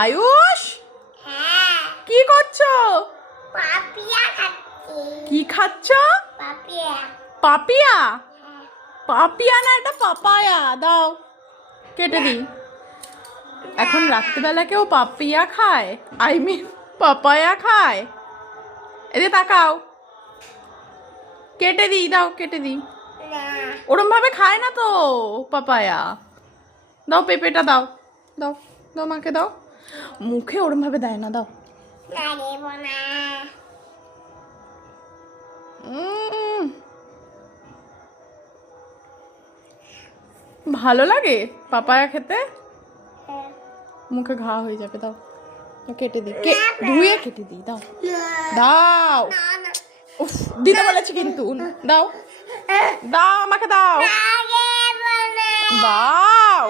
আয়ুষ, কি করছো? কি খাচ্ছ? পাপিয়া? পাপিয়া না, এটা পাপায়া। দাও কেটে দিই। এখন রাত্রিবেলা কেউ পাপিয়া খায়? আই মিন পাপায়া খায়? এদিকে তাকাও। কেটে দিই, দাও কেটে দিই। ওরম ভাবে খায় না তো পাপায়া। দাও পেঁপেটা দাও, দাও দাও মাকে দাও। মুখে ওরম ভাবে দেয় না, দাও। ভালো লাগে পাপায়া খেতে? মুখে ঘা হয়ে যাবে, দাও কেটে দিই, ধুয়ে কেটে দিই, দাও দাও। উফ, দিতে বলেছি কিন্তু, দাও দাও আমাকে দাও, দাও।